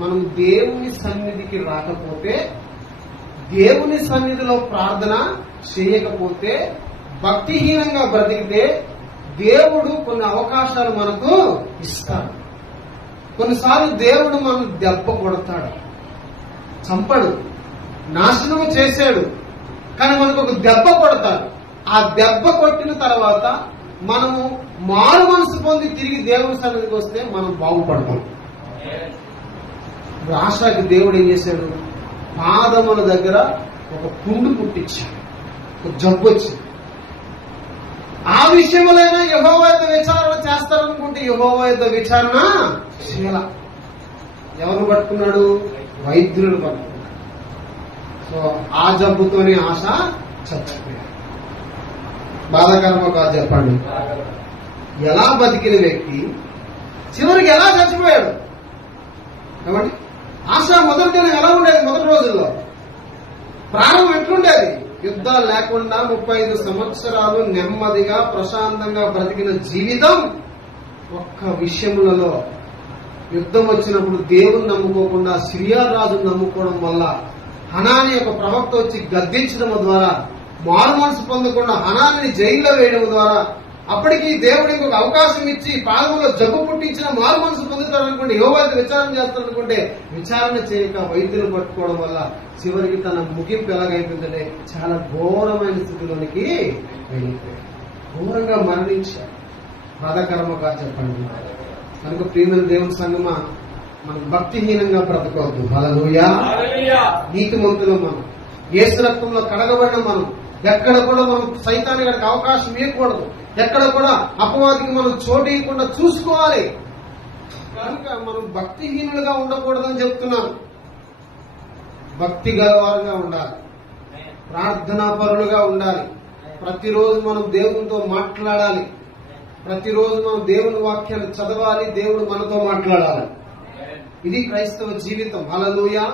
మనం దేవుని సన్నిధికి రాకపోతే, దేవుని సన్నిధిలో ప్రార్థన చేయకపోతే, భక్తిహీనంగా బ్రతికితే దేవుడు కొన్ని అవకాశాలు మనకు ఇస్తాడు. కొన్నిసార్లు దేవుడు మనం దెబ్బ కొడతాడు, చంపడు, నాశనం చేశాడు, కానీ మనకు ఒక దెబ్బ కొడతాడు. ఆ దెబ్బ కొట్టిన తర్వాత మనము మారు మనసు పొంది తిరిగి దేవుని సన్నిధికి వస్తే మనం బాగుపడతాం. ఆశాకి దేవుడు ఏం చేశాడు? పాదముల దగ్గర ఒక పుండు పుట్టించాడు, ఒక జబ్బు వచ్చింది. ఆ విషయంలోనైనా యెహోవా యొక్క విచారణ చేస్తారనుకుంటే యెహోవా యొక్క విచారణ చేయాల. ఎవరు పట్టుకున్నాడు? వైద్యులను పట్టుకున్నాడు. సో ఆ జబ్బుతోనే ఆశ చచ్చిపోయాడు. బాధాకరమో కాదు చెప్పండి? ఎలా బతికిన వ్యక్తి చివరికి ఎలా చచ్చిపోయాడు? ఏమండి? ఆశ మొదటినే ఎలా ఉండేది? మొదటి రోజుల్లో ప్రాణం ఎట్లుండేది? యుద్ధాలు లేకుండా 35 సంవత్సరాలు నెమ్మదిగా ప్రశాంతంగా బ్రతికిన జీవితం ఒక్క విషయములలో యుద్ధం వచ్చినప్పుడు దేవుని నమ్ముకోకుండా సిరియా రాజును నమ్ముకోవడం వల్ల, హనాని ఒక ప్రవక్త వచ్చి గద్దించడం ద్వారా, మారు మనసు పొందకుండా హనాని జైల్లో వేయడం ద్వారా, అప్పటికి దేవుడు ఇంకొక అవకాశం ఇచ్చి పాదములో జబ్బు పుట్టించిన మారు మనసు పొందుతారనుకుంటే, యెహోవా విచారణ చేస్తారనుకుంటే విచారణ చేయక వైద్యులు పట్టుకోవడం వల్ల చివరికి తన ముగింపు ఎలాగైపోయిందంటే చాలా ఘోరమైన స్థితిలోనికి వెళ్ళిపోయాడు. ఘోరంగా మరణించాడు. బాధాకరమో కాదు చెప్పండి? కనుక ప్రియమైన దేవుని సంగమా, మనం భక్తిహీనంగా బ్రతకవద్దు. హల్లెలూయా. నీతిమంతులు మనం, యేసు రక్తంలో కడగబడిన మనం, ఎక్కడ కూడా మనం సైతాన్ని గారికి అవకాశం ఇవ్వకూడదు. ఎక్కడ కూడా అపవాదికి మనం చోటు ఇవ్వకుండా చూసుకోవాలి. కనుక మనం భక్తిహీనులుగా ఉండకూడదని చెప్తున్నాను. భక్తి గలవారుగా ఉండాలి, ప్రార్థనా పరులుగా ఉండాలి. ప్రతిరోజు మనం దేవునితో మాట్లాడాలి, ప్రతిరోజు మనం దేవుని వాక్యాన్ని చదవాలి, దేవుడు మనతో మాట్లాడాలి. ఇది క్రైస్తవ జీవితం. హల్లెలూయా.